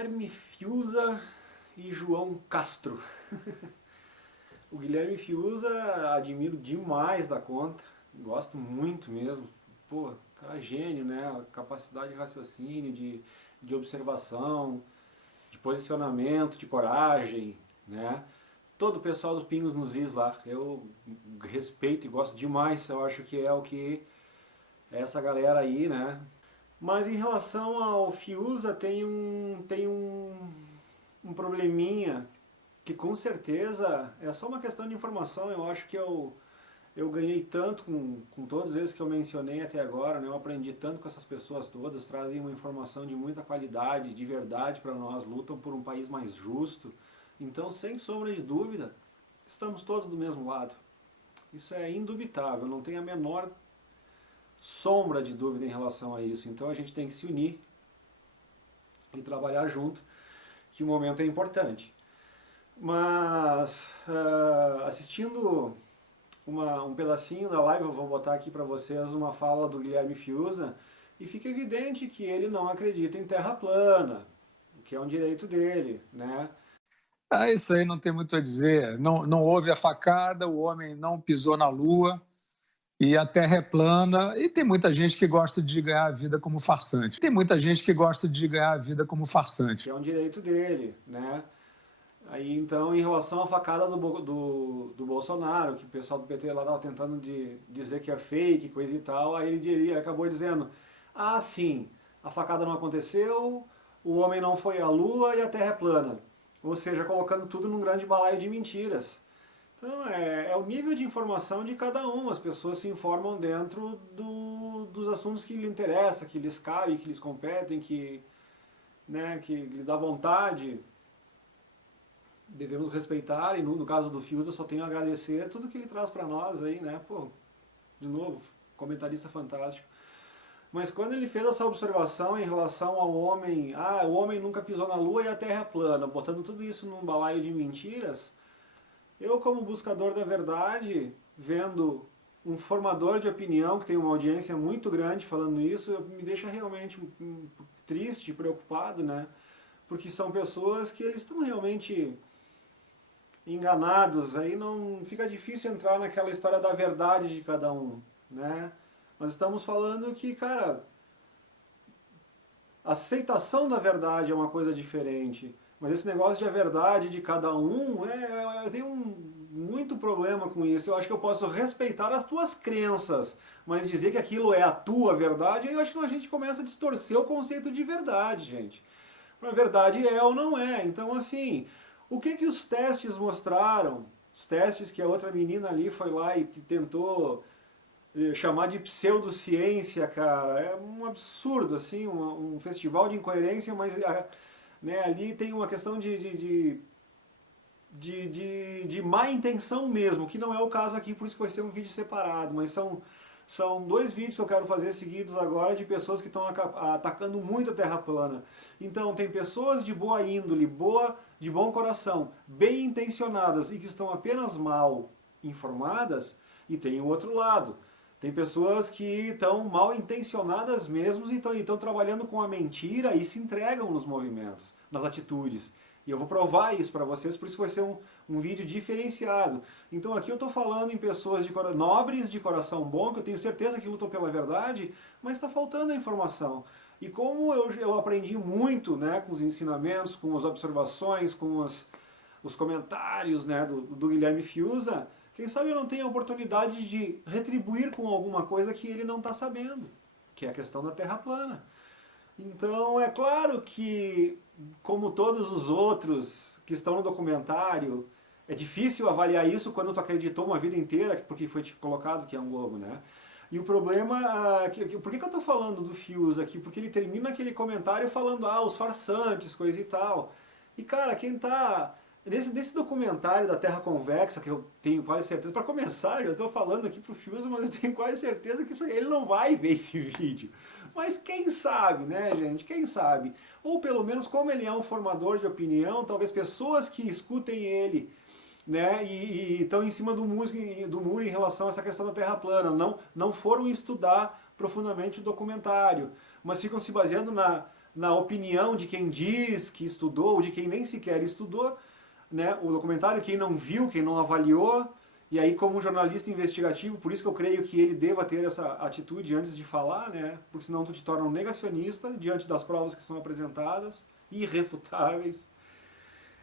Guilherme Fiuza e João Castro. O Guilherme Fiuza admiro demais da conta, gosto muito mesmo. Pô, cara gênio, né? A capacidade de raciocínio, de observação, de posicionamento, de coragem, né? Todo o pessoal dos Pingos nos Is lá, eu respeito e gosto demais, eu acho que é o que é essa galera aí, né? Mas em relação ao Fiuza tem um probleminha que com certeza é só uma questão de informação. Eu acho que eu ganhei tanto com todos esses que eu mencionei até agora, né? Eu aprendi tanto com essas pessoas todas, trazem uma informação de muita qualidade, de verdade para nós, lutam por um país mais justo. Então, sem sombra de dúvida, estamos todos do mesmo lado. Isso é indubitável, não tem a menor sombra de dúvida em relação a isso. Então a gente tem que se unir e trabalhar junto, que o momento é importante. Mas assistindo um pedacinho da live, eu vou botar aqui para vocês uma fala do Guilherme Fiuza, e fica evidente que ele não acredita em terra plana, o que é um direito dele, né? Isso aí não tem muito a dizer. Não houve a facada, o homem não pisou na lua e a terra é plana. E tem muita gente que gosta de ganhar a vida como farsante. Que é um direito dele, né? Aí então, em relação à facada do Bolsonaro, que o pessoal do PT lá estava tentando dizer que é fake, coisa e tal, aí ele acabou dizendo: ah, sim, a facada não aconteceu, o homem não foi à lua e a terra é plana. Ou seja, colocando tudo num grande balaio de mentiras. Então é o nível de informação de cada um. As pessoas se informam dentro dos assuntos que lhes interessam, que lhes cabem, que lhes competem, que lhe dá vontade. Devemos respeitar, e no caso do Fiuza eu só tenho a agradecer tudo que ele traz para nós aí, né? Pô, de novo, comentarista fantástico. Mas quando ele fez essa observação em relação ao homem, o homem nunca pisou na lua e a terra é plana, botando tudo isso num balaio de mentiras, eu como buscador da verdade, vendo um formador de opinião que tem uma audiência muito grande falando isso, me deixa realmente triste, preocupado, né? Porque são pessoas que eles estão realmente enganados, aí não fica difícil entrar naquela história da verdade de cada um, né? Nós estamos falando que, cara, a aceitação da verdade é uma coisa diferente, mas esse negócio de a verdade de cada um, eu tenho muito problema com isso. Eu acho que eu posso respeitar as tuas crenças, mas dizer que aquilo é a tua verdade, aí eu acho que a gente começa a distorcer o conceito de verdade, gente. A verdade é ou não é. Então, assim, o que os testes mostraram? Os testes que a outra menina ali foi lá e tentou chamar de pseudociência, cara, é um absurdo, assim, um festival de incoerência, mas né, ali tem uma questão de má intenção mesmo, que não é o caso aqui, por isso que vai ser um vídeo separado, mas são dois vídeos que eu quero fazer seguidos agora de pessoas que estão atacando muito a terra plana. Então tem pessoas de boa índole, de bom coração, bem intencionadas e que estão apenas mal informadas, e tem o outro lado. Tem pessoas que estão mal intencionadas mesmo e estão trabalhando com a mentira e se entregam nos movimentos, nas atitudes. E eu vou provar isso para vocês, por isso que vai ser um vídeo diferenciado. Então aqui eu estou falando em pessoas nobres, de coração bom, que eu tenho certeza que lutam pela verdade, mas está faltando a informação. E como eu aprendi muito, né, com os ensinamentos, com as observações, com os comentários, né, do Guilherme Fiuza, quem sabe eu não tenho a oportunidade de retribuir com alguma coisa que ele não está sabendo, que é a questão da terra plana. Então é claro que, como todos os outros que estão no documentário, é difícil avaliar isso quando tu acreditou uma vida inteira, porque foi te colocado que é um globo, né? E o problema, por que eu estou falando do Fiuza aqui? Porque ele termina aquele comentário falando, os farsantes, coisa e tal. E cara, quem está... Desse documentário da Terra Convexa, que eu tenho quase certeza, para começar, eu estou falando aqui pro Fiuza, mas eu tenho quase certeza que ele não vai ver esse vídeo. Mas quem sabe, né, gente? Quem sabe? Ou pelo menos, como ele é um formador de opinião, talvez pessoas que escutem ele, né, e estão em cima do muro em relação a essa questão da Terra plana, não foram estudar profundamente o documentário, mas ficam se baseando na opinião de quem diz que estudou, ou de quem nem sequer estudou, né, o documentário, quem não viu, quem não avaliou, e aí como jornalista investigativo, por isso que eu creio que ele deva ter essa atitude antes de falar, né, porque senão tu te torna um negacionista diante das provas que são apresentadas, irrefutáveis.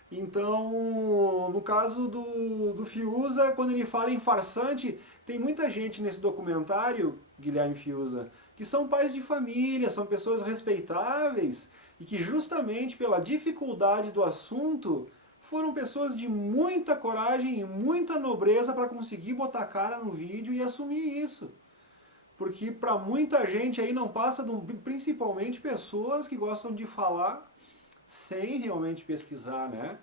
Então, no caso do Fiuza, quando ele fala em farsante, tem muita gente nesse documentário, Guilherme Fiuza, que são pais de família, são pessoas respeitáveis e que justamente pela dificuldade do assunto foram pessoas de muita coragem e muita nobreza para conseguir botar a cara no vídeo e assumir isso. Porque para muita gente aí não passa, principalmente pessoas que gostam de falar sem realmente pesquisar, né?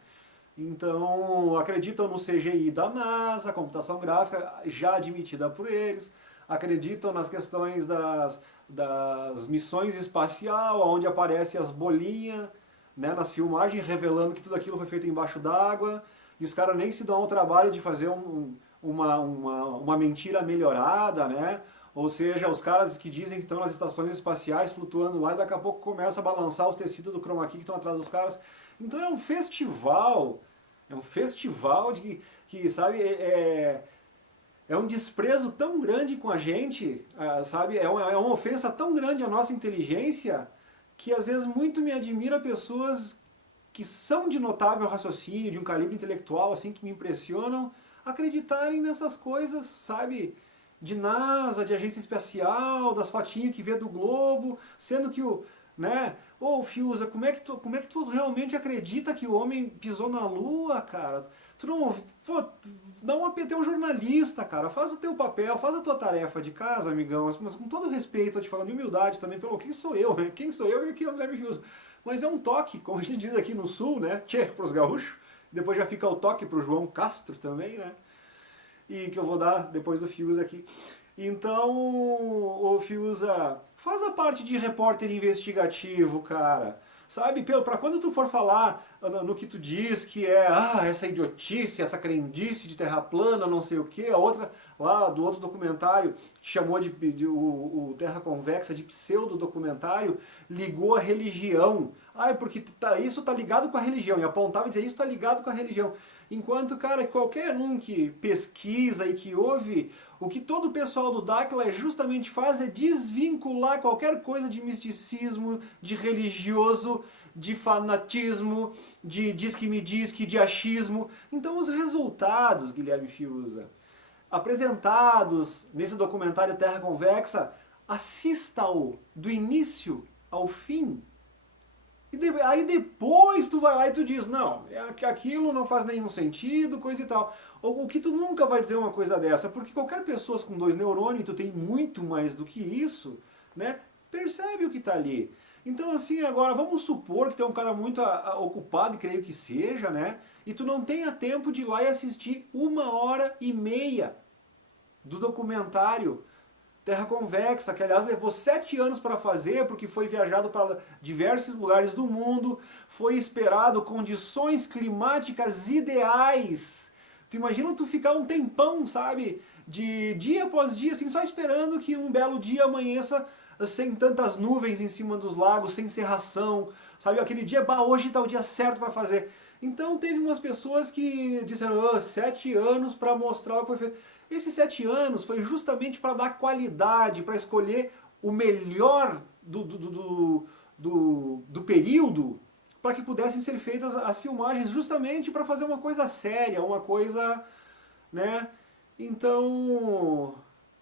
Então, acreditam no CGI da NASA, computação gráfica já admitida por eles, acreditam nas questões das missões espacial, onde aparecem as bolinhas, né, nas filmagens, revelando que tudo aquilo foi feito embaixo d'água, e os caras nem se dão ao trabalho de fazer uma mentira melhorada, né? Ou seja, os caras que dizem que estão nas estações espaciais flutuando lá e daqui a pouco começa a balançar os tecidos do chroma key que estão atrás dos caras. Então é um festival que sabe, é um desprezo tão grande com a gente, sabe, é uma ofensa tão grande à nossa inteligência, que às vezes muito me admira pessoas que são de notável raciocínio, de um calibre intelectual, assim, que me impressionam, acreditarem nessas coisas, sabe, de NASA, de agência espacial, das fotinhas que vê do globo, sendo que o, né, ô Fiuza, como é que tu realmente acredita que o homem pisou na Lua, cara? Tu não, pô, tu é um jornalista, cara, faz o teu papel, faz a tua tarefa de casa, amigão, mas com todo respeito, tô te falando de humildade também, pelo quem sou eu, né? Quem sou eu e quem é o Guilherme Fiuza? Mas é um toque, como a gente diz aqui no Sul, né? Tchê, pros gaúchos, depois já fica o toque pro João Castro também, né? E que eu vou dar depois do Fiuza aqui. Então, o Fiuza, faz a parte de repórter investigativo, cara. Sabe, para quando tu for falar no que tu diz que é essa idiotice, essa crendice de terra plana, não sei o que, a outra lá do outro documentário que chamou o Terra Convexa de pseudo-documentário, ligou a religião. Porque isso tá ligado com a religião, e apontava e dizia isso tá ligado com a religião. Enquanto, cara, qualquer um que pesquisa e que ouve, o que todo o pessoal do Dáquila justamente faz é desvincular qualquer coisa de misticismo, de religioso, de fanatismo, de diz-que-me-diz-que, de achismo. Então os resultados, Guilherme Fiuza, apresentados nesse documentário Terra Convexa, assista-o do início ao fim. Aí depois tu vai lá e tu diz, não, aquilo não faz nenhum sentido, coisa e tal. Ou o que tu nunca vai dizer uma coisa dessa, porque qualquer pessoa com 2 neurônios, e tu tem muito mais do que isso, né, percebe o que está ali. Então assim, agora vamos supor que tu é um cara muito ocupado, e creio que seja, né, e tu não tenha tempo de ir lá e assistir 1h30 do documentário Terra Convexa, que aliás levou 7 anos para fazer, porque foi viajado para diversos lugares do mundo, foi esperado condições climáticas ideais. Tu imagina tu ficar um tempão, sabe, de dia após dia, assim, só esperando que um belo dia amanheça sem tantas nuvens em cima dos lagos, sem cerração, sabe, aquele dia, hoje tá o dia certo para fazer. Então teve umas pessoas que disseram, 7 anos para mostrar o que foi feito. Esses 7 anos foi justamente para dar qualidade, para escolher o melhor do período, para que pudessem ser feitas as filmagens, justamente para fazer uma coisa séria, uma coisa, né? Então,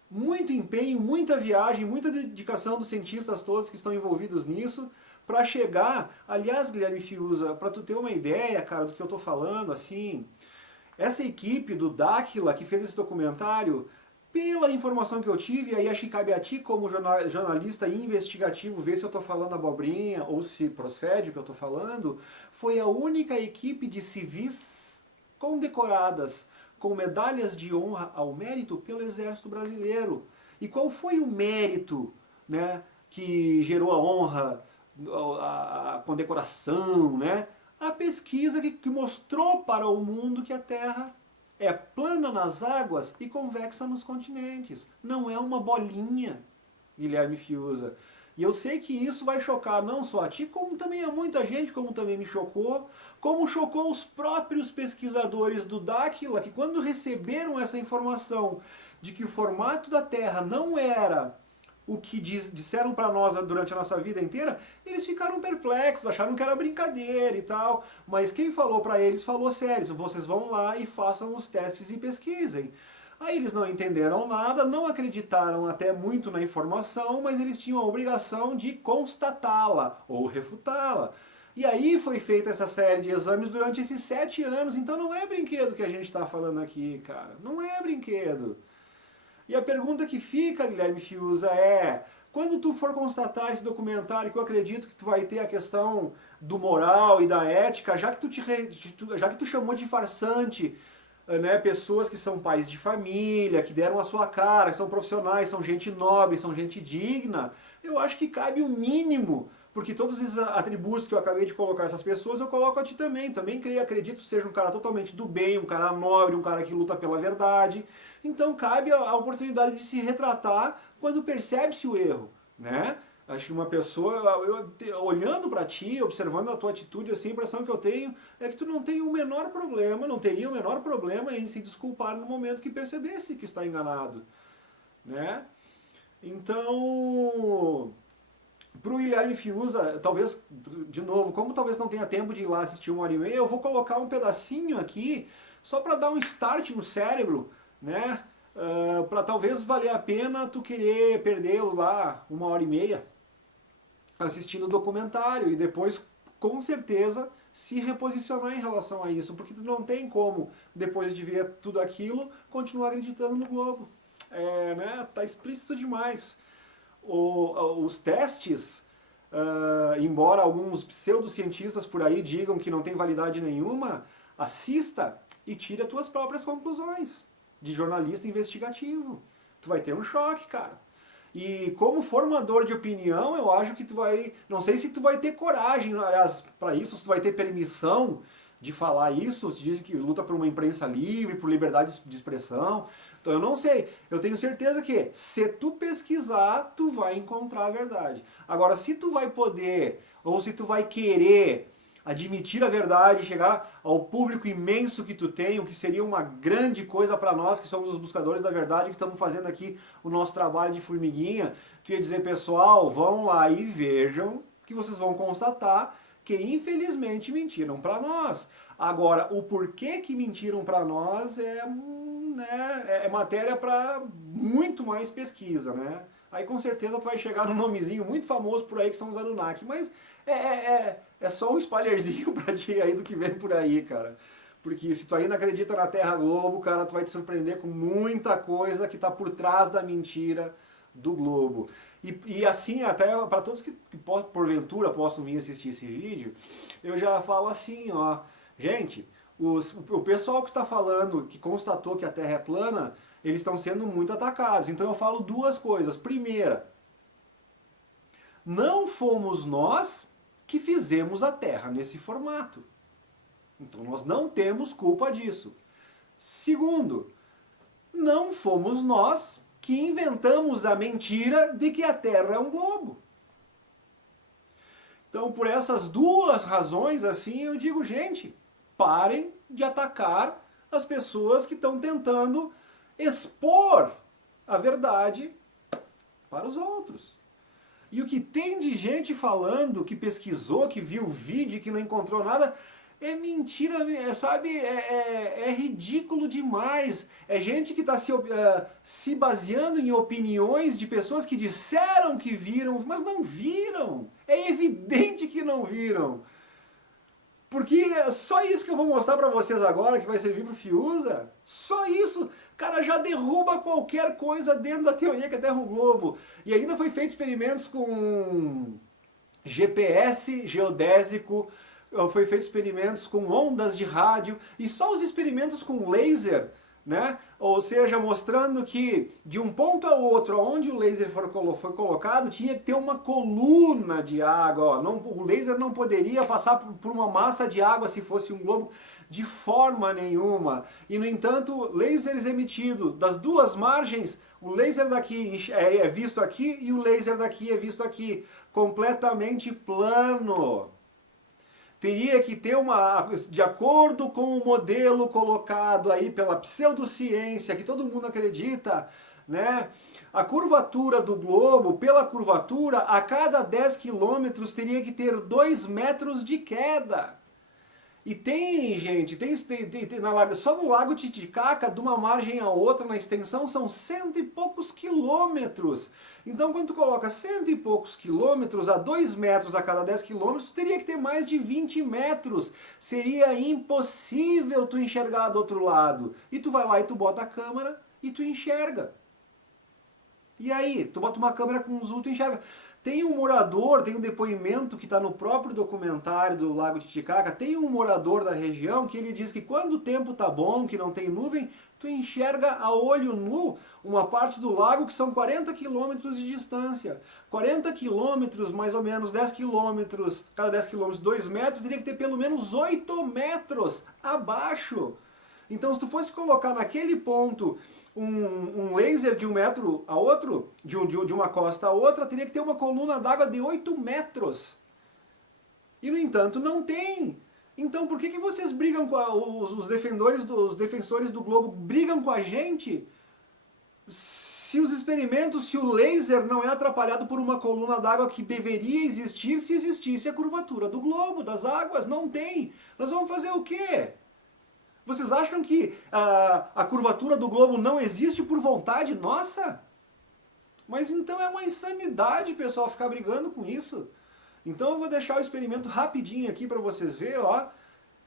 muito empenho, muita viagem, muita dedicação dos cientistas todos que estão envolvidos nisso, para chegar, aliás, Guilherme Fiuza, para tu ter uma ideia, cara, do que eu tô falando, assim, essa equipe do Dáquila que fez esse documentário, pela informação que eu tive, aí acho que cabe a ti como jornalista investigativo ver se eu estou falando abobrinha ou se procede o que eu estou falando, foi a única equipe de civis condecoradas com medalhas de honra ao mérito pelo Exército Brasileiro. E qual foi o mérito, né, que gerou a honra, a condecoração, né? A pesquisa que mostrou para o mundo que a Terra é plana nas águas e convexa nos continentes. Não é uma bolinha, Guilherme Fiuza. E eu sei que isso vai chocar não só a ti, como também a muita gente, como também me chocou, como chocou os próprios pesquisadores do Dáquila, que quando receberam essa informação de que o formato da Terra não era o que disseram para nós durante a nossa vida inteira, eles ficaram perplexos, acharam que era brincadeira e tal. Mas quem falou para eles falou sério, vocês vão lá e façam os testes e pesquisem. Aí eles não entenderam nada, não acreditaram até muito na informação, mas eles tinham a obrigação de constatá-la ou refutá-la. E aí foi feita essa série de exames durante esses 7 anos, então não é brinquedo que a gente está falando aqui, cara. Não é brinquedo. E a pergunta que fica, Guilherme Fiuza, é: quando tu for constatar esse documentário, que eu acredito que tu vai ter a questão do moral e da ética, já que tu chamou de farsante, né, pessoas que são pais de família, que deram a sua cara, que são profissionais, são gente nobre, são gente digna, eu acho que cabe o mínimo, porque todos esses atributos que eu acabei de colocar essas pessoas, eu coloco a ti também. Também acredito que seja um cara totalmente do bem, um cara nobre, um cara que luta pela verdade. Então cabe a oportunidade de se retratar quando percebe-se o erro, né? Acho que uma pessoa, olhando para ti, observando a tua atitude, assim, a impressão que eu tenho é que tu não tem o menor problema, não teria o menor problema em se desculpar no momento que percebesse que está enganado, né? Então, pro Guilherme Fiuza, talvez, de novo, como talvez não tenha tempo de ir lá assistir 1h30, eu vou colocar um pedacinho aqui, só para dar um start no cérebro, né? Para talvez valer a pena tu querer perder lá 1h30 assistindo o documentário e depois, com certeza, se reposicionar em relação a isso, porque tu não tem como, depois de ver tudo aquilo, continuar acreditando no globo. Né? Tá explícito demais. Os testes, embora alguns pseudocientistas por aí digam que não tem validade nenhuma, assista e tire as tuas próprias conclusões de jornalista investigativo. Tu vai ter um choque, cara. E como formador de opinião, eu acho que tu vai... Não sei se tu vai ter coragem, aliás, para isso, se tu vai ter permissão de falar isso. Se dizem que luta por uma imprensa livre, por liberdade de expressão. Então eu não sei. Eu tenho certeza que se tu pesquisar, tu vai encontrar a verdade. Agora, se tu vai poder, ou se tu vai querer admitir a verdade, chegar ao público imenso que tu tem, o que seria uma grande coisa para nós, que somos os buscadores da verdade, que estamos fazendo aqui o nosso trabalho de formiguinha, tu ia dizer, pessoal, vão lá e vejam, que vocês vão constatar que infelizmente mentiram para nós. Agora, o porquê que mentiram para nós é matéria para muito mais pesquisa, né? Aí com certeza tu vai chegar num nomezinho muito famoso por aí que são os Anunnaki, mas é só um spoilerzinho pra ti aí do que vem por aí, cara. Porque se tu ainda acredita na Terra Globo, cara, tu vai te surpreender com muita coisa que tá por trás da mentira do globo. E assim, até para todos que porventura possam vir assistir esse vídeo, eu já falo assim, ó, gente, o pessoal que está falando, que constatou que a Terra é plana, eles estão sendo muito atacados. Então eu falo duas coisas. Primeira, não fomos nós que fizemos a Terra nesse formato. Então nós não temos culpa disso. Segundo, não fomos nós que inventamos a mentira de que a Terra é um globo. Então por essas duas razões, assim, eu digo, gente, parem de atacar as pessoas que estão tentando expor a verdade para os outros. E o que tem de gente falando, que pesquisou, que viu o vídeo, que não encontrou nada, é mentira, sabe? É ridículo demais. É gente que está se baseando em opiniões de pessoas que disseram que viram, mas não viram. É evidente que não viram. Porque só isso que eu vou mostrar para vocês agora, que vai servir para o Fiuza, só isso, cara, já derruba qualquer coisa dentro da teoria que a Terra é um globo. E ainda foi feito experimentos com GPS geodésico, foi feito experimentos com ondas de rádio, e só os experimentos com laser né? Ou seja, mostrando que de um ponto ao outro, onde o laser foi colocado, tinha que ter uma coluna de água. Ó. Não, o laser não poderia passar por uma massa de água se fosse um globo, de forma nenhuma. E, no entanto, lasers emitidos das duas margens, o laser daqui é visto aqui e o laser daqui é visto aqui, completamente plano. Teria que ter de acordo com o modelo colocado aí pela pseudociência, que todo mundo acredita, né? A curvatura do globo, pela curvatura, a cada 10 quilômetros teria que ter 2 metros de queda. E tem, gente, só no Lago Titicaca, de uma margem a outra, na extensão, são 100 e poucos quilômetros. Então, quando tu coloca 100 e poucos quilômetros a 2 metros a cada 10 quilômetros, tu teria que ter mais de 20 metros. Seria impossível tu enxergar do outro lado. E tu vai lá e tu bota a câmera e tu enxerga. E aí, tu bota uma câmera com zoom, tu enxerga. Tem um morador, tem um depoimento que está no próprio documentário do Lago Titicaca, tem um morador da região que ele diz que quando o tempo está bom, que não tem nuvem, tu enxerga a olho nu uma parte do lago que são 40 quilômetros de distância. 40 quilômetros, mais ou menos 10 quilômetros, cada 10 quilômetros, 2 metros, teria que ter pelo menos 8 metros abaixo. Então, se tu fosse colocar naquele ponto um laser de 1 metro a outro, de uma costa a outra, teria que ter uma coluna d'água de 8 metros. E, no entanto, não tem. Então, por que vocês brigam com os defensores do globo brigam com a gente? Se os experimentos, se o laser não é atrapalhado por uma coluna d'água que deveria existir se existisse a curvatura do globo, das águas, não tem. Nós vamos fazer o quê? Vocês acham que a curvatura do globo não existe por vontade nossa? Mas então é uma insanidade, pessoal, ficar brigando com isso. Então eu vou deixar o experimento rapidinho aqui para vocês verem, ó.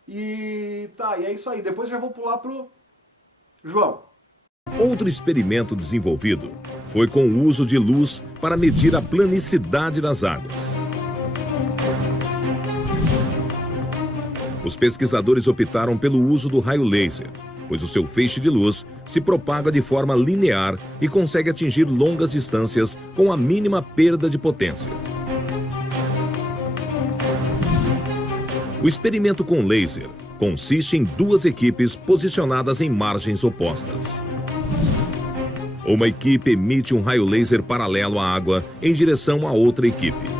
E tá, e é isso aí. Depois já vou pular pro João. Outro experimento desenvolvido foi com o uso de luz para medir a planicidade das águas. Os pesquisadores optaram pelo uso do raio laser, pois o seu feixe de luz se propaga de forma linear e consegue atingir longas distâncias com a mínima perda de potência. O experimento com laser consiste em 2 equipes posicionadas em margens opostas. Uma equipe emite um raio laser paralelo à água em direção à outra equipe.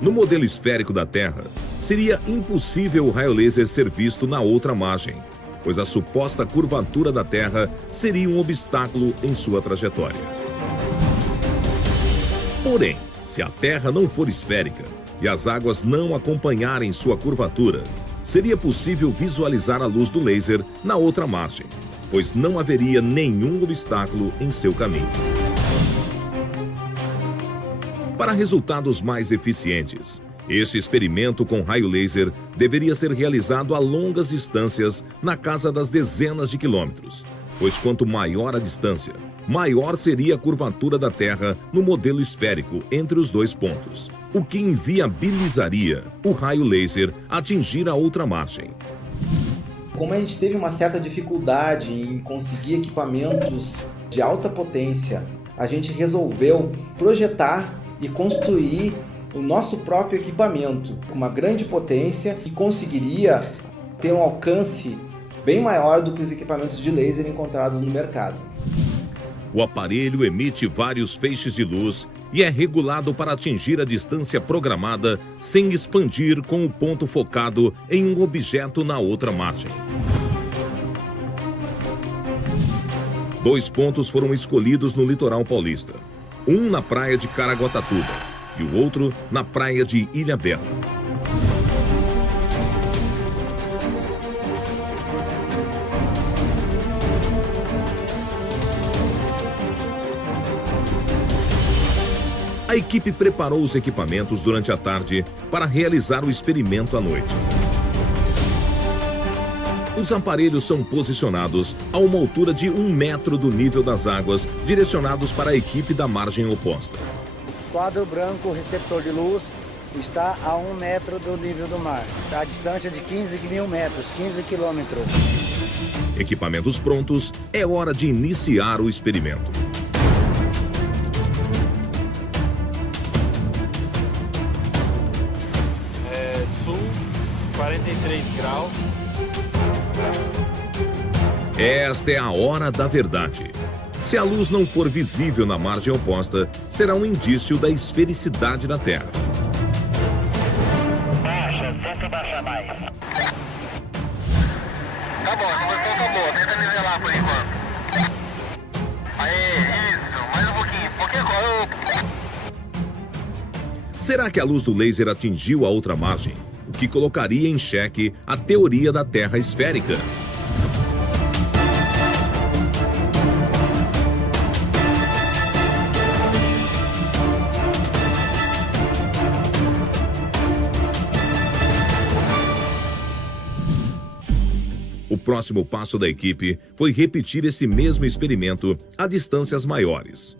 No modelo esférico da Terra, seria impossível o raio laser ser visto na outra margem, pois a suposta curvatura da Terra seria um obstáculo em sua trajetória. Porém, se a Terra não for esférica e as águas não acompanharem sua curvatura, seria possível visualizar a luz do laser na outra margem, pois não haveria nenhum obstáculo em seu caminho. Para resultados mais eficientes, este experimento com raio laser deveria ser realizado a longas distâncias, na casa das dezenas de quilômetros, pois quanto maior a distância, maior seria a curvatura da Terra no modelo esférico entre os 2 pontos, o que inviabilizaria o raio laser atingir a outra margem. Como a gente teve uma certa dificuldade em conseguir equipamentos de alta potência, a gente resolveu projetar e construir o nosso próprio equipamento com uma grande potência que conseguiria ter um alcance bem maior do que os equipamentos de laser encontrados no mercado. O aparelho emite vários feixes de luz e é regulado para atingir a distância programada sem expandir com o ponto focado em um objeto na outra margem. 2 pontos foram escolhidos no litoral paulista. Um na praia de Caraguatatuba e o outro na praia de Ilhabela. A equipe preparou os equipamentos durante a tarde para realizar o experimento à noite. Os aparelhos são posicionados a uma altura de 1 metro do nível das águas, direcionados para a equipe da margem oposta. Quadro branco, receptor de luz, está a 1 metro do nível do mar, a distância de 15 mil metros, 15 quilômetros. Equipamentos prontos, é hora de iniciar o experimento. Sul, 43 graus. Esta é a hora da verdade. Se a luz não for visível na margem oposta, será um indício da esfericidade da Terra. Baixa, tenta baixar mais. Tá bom, a conversão acabou. Tenta nivelar por enquanto. Aê, isso. Mais um pouquinho. Será que a luz do laser atingiu a outra margem? O que colocaria em xeque a teoria da Terra esférica? O próximo passo da equipe foi repetir esse mesmo experimento a distâncias maiores.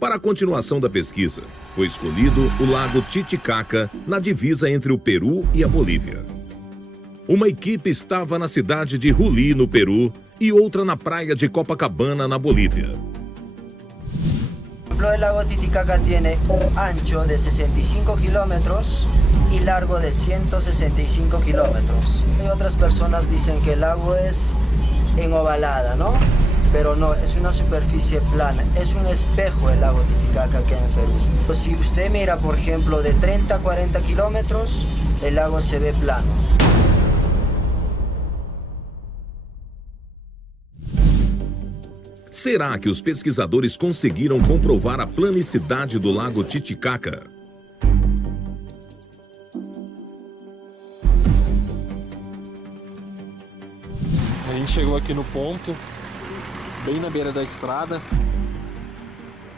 Para a continuação da pesquisa, foi escolhido o Lago Titicaca, na divisa entre o Peru e a Bolívia. Uma equipe estava na cidade de Juli, no Peru, e outra na praia de Copacabana, na Bolívia. El lago Titicaca tiene un ancho de 65 kilómetros y largo de 165 kilómetros. Y otras personas dicen que el lago es ovalada, ¿no? Pero no, es una superficie plana, es un espejo el lago Titicaca aquí en Perú. Pues si usted mira, por ejemplo, de 30 a 40 kilómetros, el lago se ve plano. Será que os pesquisadores conseguiram comprovar a planicidade do Lago Titicaca? A gente chegou aqui no ponto, bem na beira da estrada.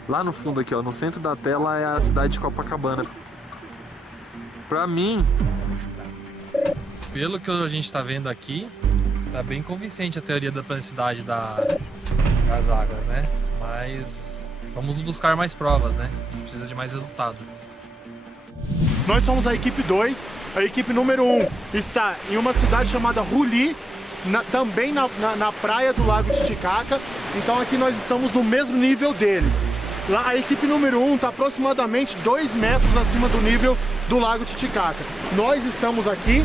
Lá no fundo aqui, ó, no centro da tela é a cidade de Copacabana. Pra mim, pelo que a gente tá vendo aqui, tá bem convincente a teoria da planicidade das águas, né? Mas vamos buscar mais provas, né? A gente precisa de mais resultado. Nós somos a equipe 2, a equipe número 1 está em uma cidade chamada Juli, também na praia do Lago Titicaca, então aqui nós estamos no mesmo nível deles. Lá a equipe número 1 está aproximadamente 2 metros acima do nível do Lago Titicaca. Nós estamos aqui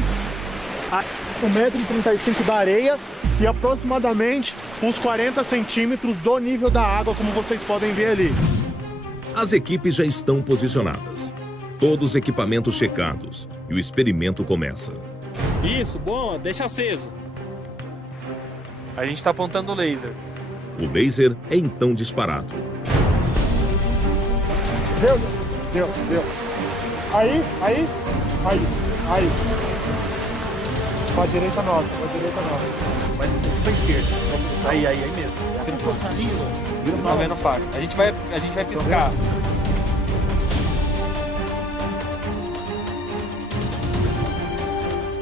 a 1,35 m da areia e aproximadamente uns 40 centímetros do nível da água, como vocês podem ver ali. As equipes já estão posicionadas, todos os equipamentos checados, e o experimento começa. Isso, bom, deixa aceso. A gente tá apontando o laser. O laser é então disparado. Deu. Aí. Pra direita nossa. Mas pra esquerda. Aí mesmo. Tá vendo fácil. A gente vai piscar.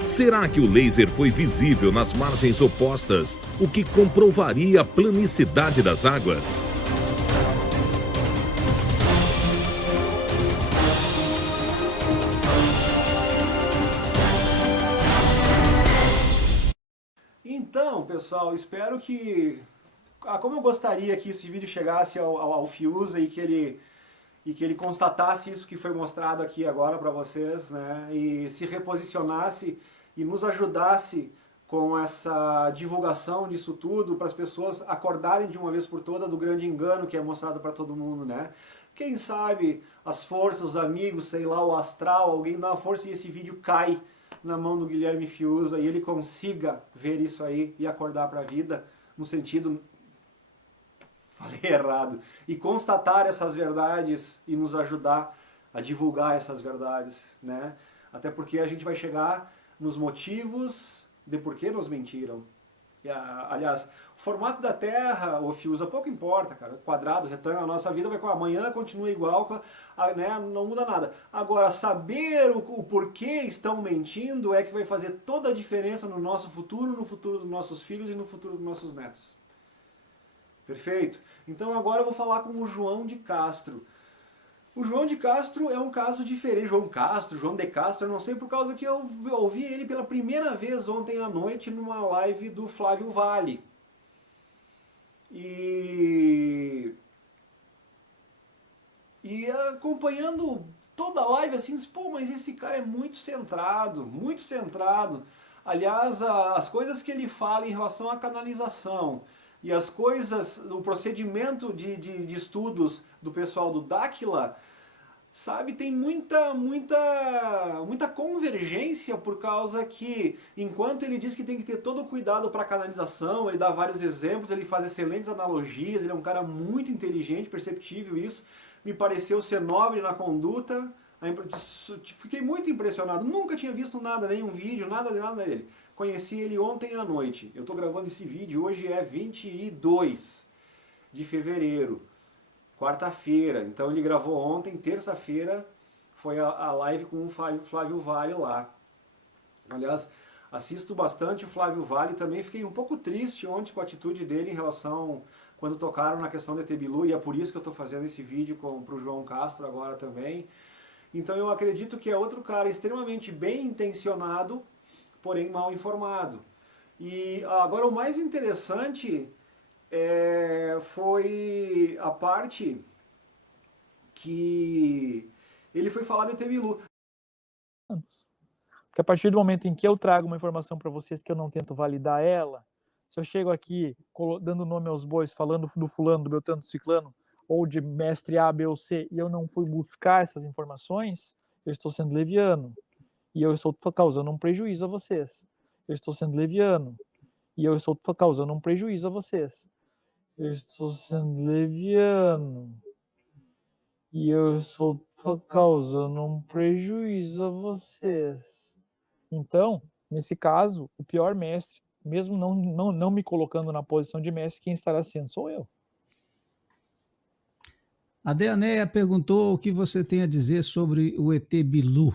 Será que o laser foi visível nas margens opostas, o que comprovaria a planicidade das águas? Então, pessoal, espero que... como eu gostaria que esse vídeo chegasse ao Fiuza e que ele constatasse isso que foi mostrado aqui agora para vocês, né? E se reposicionasse e nos ajudasse com essa divulgação disso tudo, para as pessoas acordarem de uma vez por todas do grande engano que é mostrado para todo mundo, né? Quem sabe as forças, os amigos, sei lá, o astral, alguém dá uma força e esse vídeo cai na mão do Guilherme Fiuza e ele consiga ver isso aí e acordar para a vida, no sentido... falei errado. E constatar essas verdades e nos ajudar a divulgar essas verdades, né? Até porque a gente vai chegar nos motivos de por que nos mentiram. Aliás, o formato da Terra, o Fiuza, pouco importa, cara. Quadrado, retângulo, a nossa vida vai com amanhã, continua igual, né? Não muda nada. Agora, saber o porquê estão mentindo é que vai fazer toda a diferença no nosso futuro, no futuro dos nossos filhos e no futuro dos nossos netos. Perfeito? Então agora eu vou falar com o João de Castro. O João de Castro é um caso diferente. João Castro, João de Castro, eu não sei, por causa que eu ouvi ele pela primeira vez ontem à noite numa live do Flávio Vale. E acompanhando toda a live assim, disse, pô, mas esse cara é muito centrado, muito centrado. Aliás, as coisas que ele fala em relação à canalização e as coisas, o procedimento de estudos do pessoal do Dáquila, sabe, tem muita convergência, por causa que, enquanto ele diz que tem que ter todo o cuidado para a canalização, ele dá vários exemplos, ele faz excelentes analogias, ele é um cara muito inteligente, perceptível isso, me pareceu ser nobre na conduta, fiquei muito impressionado, nunca tinha visto nada, nenhum vídeo, nada dele. Conheci ele ontem à noite, eu estou gravando esse vídeo, hoje é 22 de fevereiro, quarta-feira, então ele gravou ontem, terça-feira, foi a live com o Flávio Vale lá. Aliás, assisto bastante o Flávio Vale, também fiquei um pouco triste ontem com a atitude dele em relação, quando tocaram na questão do ET Bilu, e é por isso que eu estou fazendo esse vídeo para o João Castro agora também. Então eu acredito que é outro cara extremamente bem intencionado, porém mal informado. E agora o mais interessante foi a parte que ele foi falar do ET Bilu. Porque a partir do momento em que eu trago uma informação para vocês que eu não tento validar ela, se eu chego aqui dando nome aos bois, falando do fulano, do beltrano, do ciclano, ou de mestre A, B ou C, e eu não fui buscar essas informações, eu estou sendo leviano. E eu estou causando um prejuízo a vocês. Eu estou sendo leviano. E eu estou causando um prejuízo a vocês. Eu estou sendo leviano. E eu estou causando um prejuízo a vocês. Então, nesse caso, o pior mestre, mesmo não me colocando na posição de mestre, quem estará sendo sou eu. A Deanéia perguntou o que você tem a dizer sobre o ET Bilu.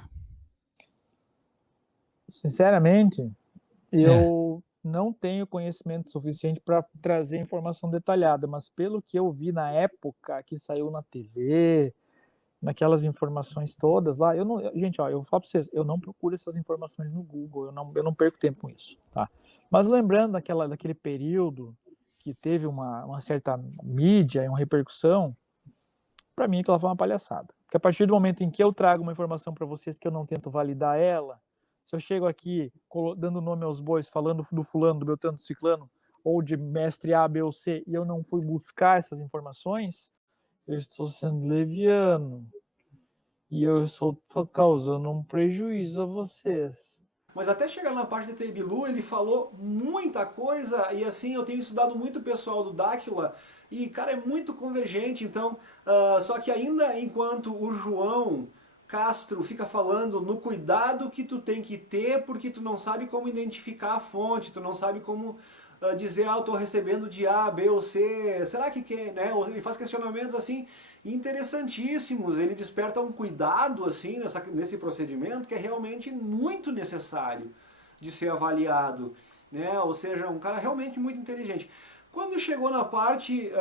Sinceramente, eu não tenho conhecimento suficiente para trazer informação detalhada, mas pelo que eu vi na época que saiu na TV, naquelas informações todas lá, gente, ó, eu falo para vocês, eu não procuro essas informações no Google, eu não perco tempo com isso, tá? Mas lembrando daquele período que teve uma certa mídia e uma repercussão, para mim aquela foi uma palhaçada. Porque a partir do momento em que eu trago uma informação para vocês que eu não tento validar ela, se eu chego aqui dando nome aos bois, falando do fulano, do beltrano, do ciclano, ou de mestre A, B ou C, e eu não fui buscar essas informações, eu estou sendo leviano. E eu estou causando um prejuízo a vocês. Mas até chegar na parte do ET Bilu, ele falou muita coisa, e assim, eu tenho estudado muito o pessoal do Dáquila, e cara, é muito convergente, então, só que ainda enquanto o João Castro fica falando no cuidado que tu tem que ter, porque tu não sabe como identificar a fonte, tu não sabe como dizer, eu estou recebendo de A, B ou C, será que quer, né? Ele faz questionamentos assim interessantíssimos, ele desperta um cuidado assim nesse procedimento que é realmente muito necessário de ser avaliado, né? Ou seja, um cara realmente muito inteligente. Quando chegou na parte,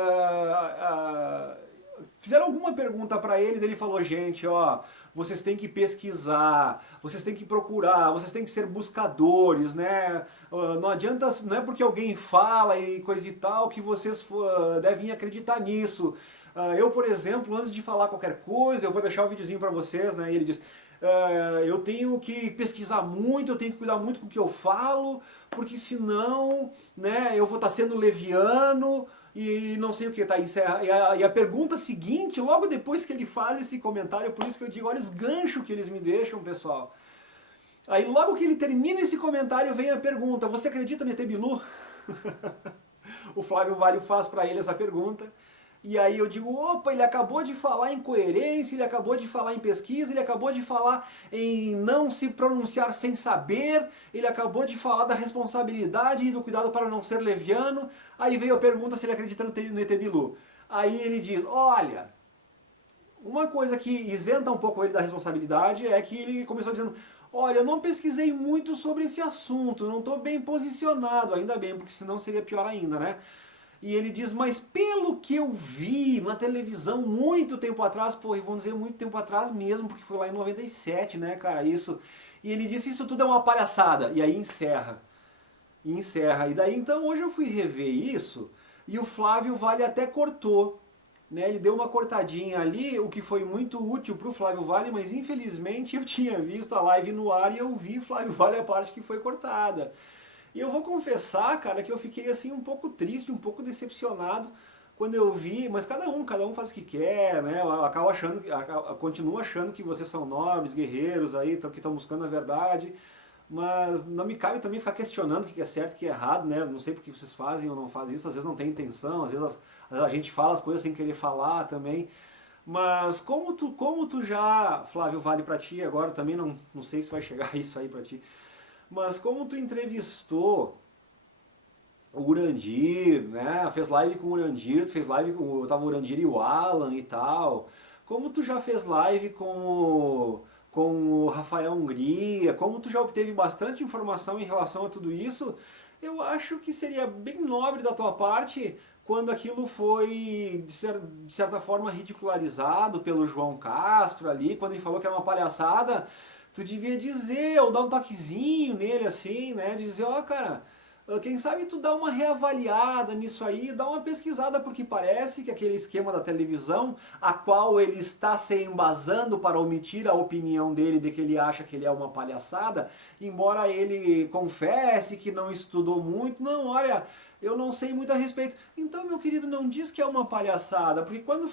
fizeram alguma pergunta para ele, ele falou, gente, ó, vocês têm que pesquisar, vocês têm que procurar, vocês têm que ser buscadores, né? Não adianta, não é porque alguém fala e coisa e tal que vocês devem acreditar nisso. Eu, por exemplo, antes de falar qualquer coisa, eu vou deixar o videozinho para vocês, né? Ele diz, eu tenho que pesquisar muito, eu tenho que cuidar muito com o que eu falo, porque senão, né, eu vou estar sendo leviano e não sei o que, tá? E a pergunta seguinte, logo depois que ele faz esse comentário, por isso que eu digo, olha os ganchos que eles me deixam, pessoal. Aí logo que ele termina esse comentário, vem a pergunta, você acredita no ET Bilu? O Flávio Vale faz para ele essa pergunta. E aí eu digo, opa, ele acabou de falar em coerência, ele acabou de falar em pesquisa, ele acabou de falar em não se pronunciar sem saber, ele acabou de falar da responsabilidade e do cuidado para não ser leviano. Aí veio a pergunta se ele acredita no ET Bilu. Aí ele diz, olha, uma coisa que isenta um pouco ele da responsabilidade é que ele começou dizendo, olha, eu não pesquisei muito sobre esse assunto, não estou bem posicionado, ainda bem, porque senão seria pior ainda, né? E ele diz, mas pelo que eu vi na televisão muito tempo atrás, pô, e vamos dizer muito tempo atrás mesmo, porque foi lá em 97, né, cara, isso. E ele disse, isso tudo é uma palhaçada. E aí encerra. E encerra. E daí, então, hoje eu fui rever isso, e o Flávio Vale até cortou. Né, ele deu uma cortadinha ali, o que foi muito útil para o Flávio Vale, mas infelizmente eu tinha visto a live no ar e eu vi Flávio Vale a parte que foi cortada. E eu vou confessar, cara, que eu fiquei assim um pouco triste, um pouco decepcionado quando eu vi, mas cada um faz o que quer, né? Eu acabo achando, continuo achando que vocês são nobres, guerreiros aí, que estão buscando a verdade. Mas não me cabe também ficar questionando o que é certo e o que é errado, né? Não sei porque vocês fazem ou não fazem isso, às vezes não tem intenção, às vezes a gente fala as coisas sem querer falar também. Mas como tu já, Flávio, vale pra ti agora, também não sei se vai chegar isso aí pra ti, mas como tu entrevistou o Urandir, né? Fez live com o Urandir, tu fez live com tava o Urandir e o Alan e tal, como tu já fez live com o Rafael Hungria, como tu já obteve bastante informação em relação a tudo isso, eu acho que seria bem nobre da tua parte quando aquilo foi, de certa forma, ridicularizado pelo João Castro ali, quando ele falou que era uma palhaçada, tu devia dizer, ou dar um toquezinho nele assim, né, dizer, ó, cara, quem sabe tu dá uma reavaliada nisso aí, dá uma pesquisada, porque parece que aquele esquema da televisão, a qual ele está se embasando para omitir a opinião dele de que ele acha que ele é uma palhaçada, embora ele confesse que não estudou muito, não, olha, eu não sei muito a respeito. Então, meu querido, não diz que é uma palhaçada, porque quando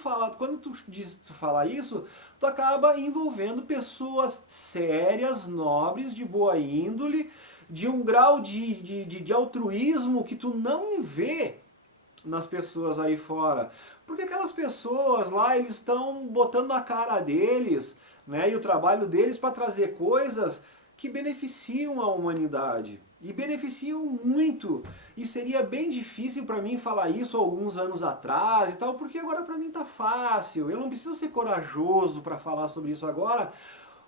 tu fala isso, tu acaba envolvendo pessoas sérias, nobres, de boa índole, de um grau de altruísmo que tu não vê nas pessoas aí fora. Porque aquelas pessoas lá, eles estão botando a cara deles, né, e o trabalho deles para trazer coisas que beneficiam a humanidade. E beneficiam muito. E seria bem difícil para mim falar isso alguns anos atrás e tal, porque agora para mim tá fácil. Eu não preciso ser corajoso para falar sobre isso agora,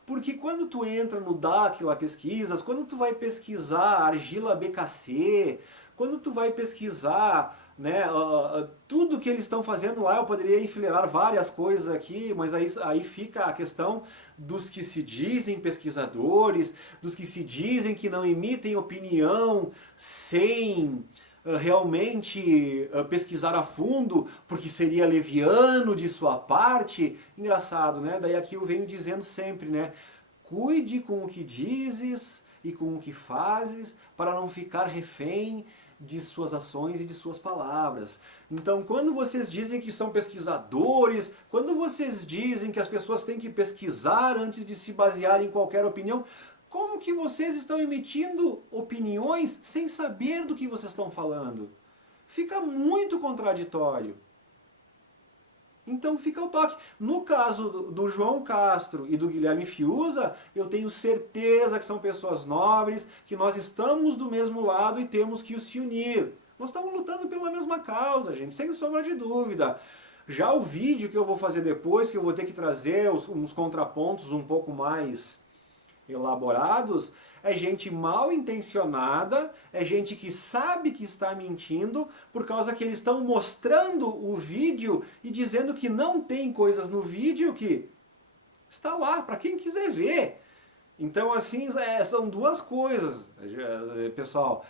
porque quando tu entra no Dáquila Pesquisas, quando tu vai pesquisar argila BKC, quando tu vai pesquisar, né, tudo que eles estão fazendo lá, eu poderia enfileirar várias coisas aqui, mas aí fica a questão dos que se dizem pesquisadores, dos que se dizem que não emitem opinião sem realmente pesquisar a fundo, porque seria leviano de sua parte. Engraçado, né? Daí aqui eu venho dizendo sempre, né? Cuide com o que dizes e com o que fazes, para não ficar refém de suas ações e de suas palavras. Então, quando vocês dizem que são pesquisadores, quando vocês dizem que as pessoas têm que pesquisar antes de se basear em qualquer opinião, como que vocês estão emitindo opiniões sem saber do que vocês estão falando? Fica muito contraditório. Então fica o toque. No caso do João Castro e do Guilherme Fiuza, eu tenho certeza que são pessoas nobres, que nós estamos do mesmo lado e temos que se unir. Nós estamos lutando pela mesma causa, gente, sem sombra de dúvida. Já o vídeo que eu vou fazer depois, que eu vou ter que trazer uns contrapontos um pouco mais elaborados, é gente mal intencionada, é gente que sabe que está mentindo, por causa que eles estão mostrando o vídeo e dizendo que não tem coisas no vídeo que está lá, para quem quiser ver. Então, assim, são duas coisas, pessoal.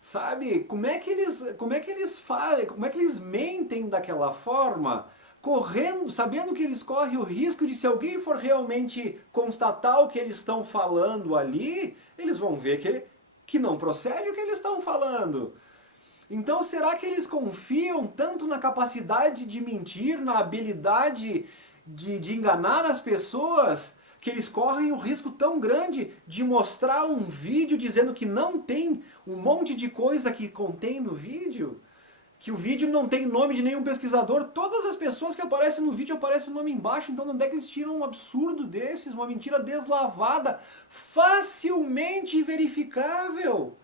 Sabe, como é que eles fazem, como é que eles mentem daquela forma, correndo, sabendo que eles correm o risco de, se alguém for realmente constatar o que eles estão falando ali, eles vão ver que não procede o que eles estão falando. Então, será que eles confiam tanto na capacidade de mentir, na habilidade de enganar as pessoas, que eles correm o risco tão grande de mostrar um vídeo dizendo que não tem um monte de coisa que contém no vídeo? Que o vídeo não tem nome de nenhum pesquisador, todas as pessoas que aparecem no vídeo aparecem o nome embaixo, então onde é que eles tiram um absurdo desses, uma mentira deslavada, facilmente verificável?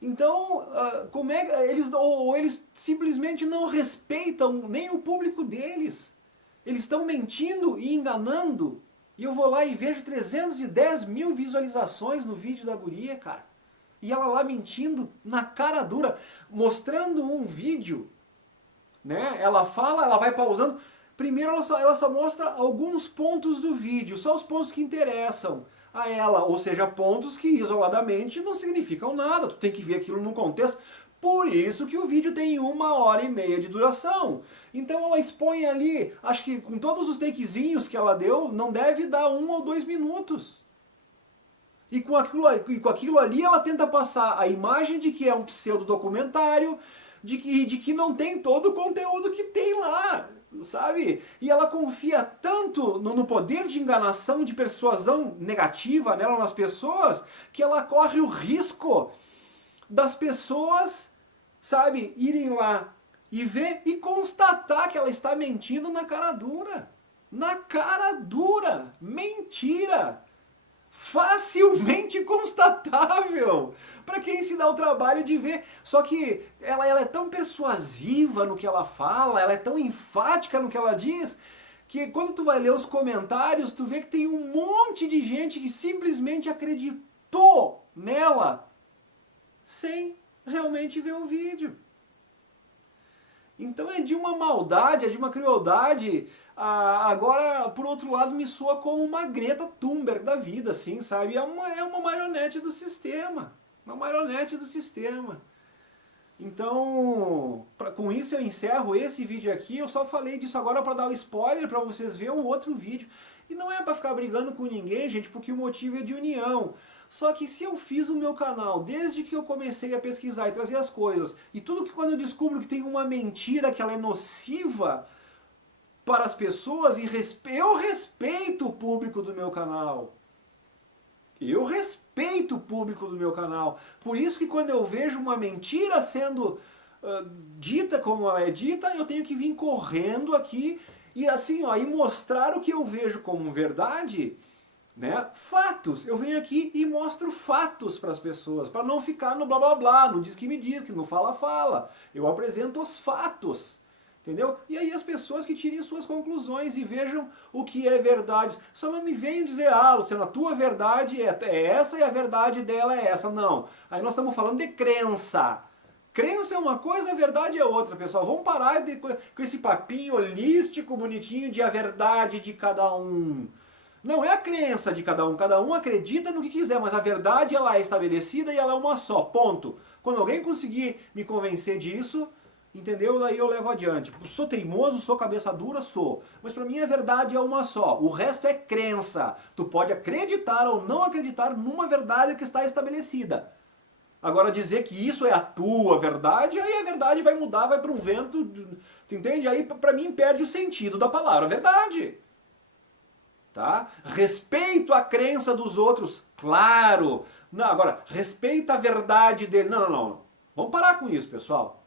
Então, como é que eles simplesmente não respeitam nem o público deles? Eles estão mentindo e enganando, e eu vou lá e vejo 310 mil visualizações no vídeo da guria, cara. E ela lá mentindo na cara dura, mostrando um vídeo, né? Ela fala, ela vai pausando. Primeiro ela só mostra alguns pontos do vídeo, só os pontos que interessam a ela, ou seja, pontos que isoladamente não significam nada, tu tem que ver aquilo num contexto. Por isso que o vídeo tem 1h30 de duração. Então ela expõe ali, acho que com todos os takezinhos que ela deu, não deve dar 1 ou 2 minutos. E com aquilo ali ela tenta passar a imagem de que é um pseudo-documentário, de que não tem todo o conteúdo que tem lá, sabe? E ela confia tanto no poder de enganação, de persuasão negativa nela, nas pessoas, que ela corre o risco das pessoas, sabe, irem lá e ver e constatar que ela está mentindo na cara dura. Na cara dura. Mentira. Facilmente constatável para quem se dá o trabalho de ver. Só que ela é tão persuasiva no que ela fala, ela é tão enfática no que ela diz, que quando tu vai ler os comentários, tu vê que tem um monte de gente que simplesmente acreditou nela sem realmente ver o vídeo. Então é de uma maldade, é de uma crueldade. Agora, por outro lado, me soa como uma Greta Thunberg da vida, assim, sabe? É uma marionete do sistema. Uma marionete do sistema. Então, com isso eu encerro esse vídeo aqui. Eu só falei disso agora para dar o spoiler, para vocês verem o outro vídeo. E não é para ficar brigando com ninguém, gente, porque o motivo é de união. Só que se eu fiz o meu canal, desde que eu comecei a pesquisar e trazer as coisas, e tudo que quando eu descubro que tem uma mentira, que ela é nociva para as pessoas, eu respeito o público do meu canal. Eu respeito o público do meu canal. Por isso que quando eu vejo uma mentira sendo dita como ela é dita, eu tenho que vir correndo aqui e assim, ó, e mostrar o que eu vejo como verdade, né? Fatos. Eu venho aqui e mostro fatos para as pessoas, para não ficar no blá blá blá, no diz que me diz, que no fala fala. Eu apresento os fatos. Entendeu? E aí as pessoas que tirem suas conclusões e vejam o que é verdade. Só não me venham dizer, Luciano, a tua verdade é essa e a verdade dela é essa. Não. Aí nós estamos falando de crença. Crença é uma coisa, a verdade é outra, pessoal. Vamos parar com esse papinho holístico, bonitinho de a verdade de cada um. Não é a crença de cada um acredita no que quiser, mas a verdade ela é estabelecida e ela é uma só, ponto. Quando alguém conseguir me convencer disso, entendeu? Daí eu levo adiante. Sou teimoso, sou cabeça dura, sou. Mas pra mim a verdade é uma só. O resto é crença. Tu pode acreditar ou não acreditar numa verdade que está estabelecida. Agora dizer que isso é a tua verdade, aí a verdade vai mudar, vai para um vento, tu entende? Aí pra mim perde o sentido da palavra verdade. Tá? Respeito a crença dos outros, claro. Não, agora, respeita a verdade dele. Não. Vamos parar com isso, pessoal.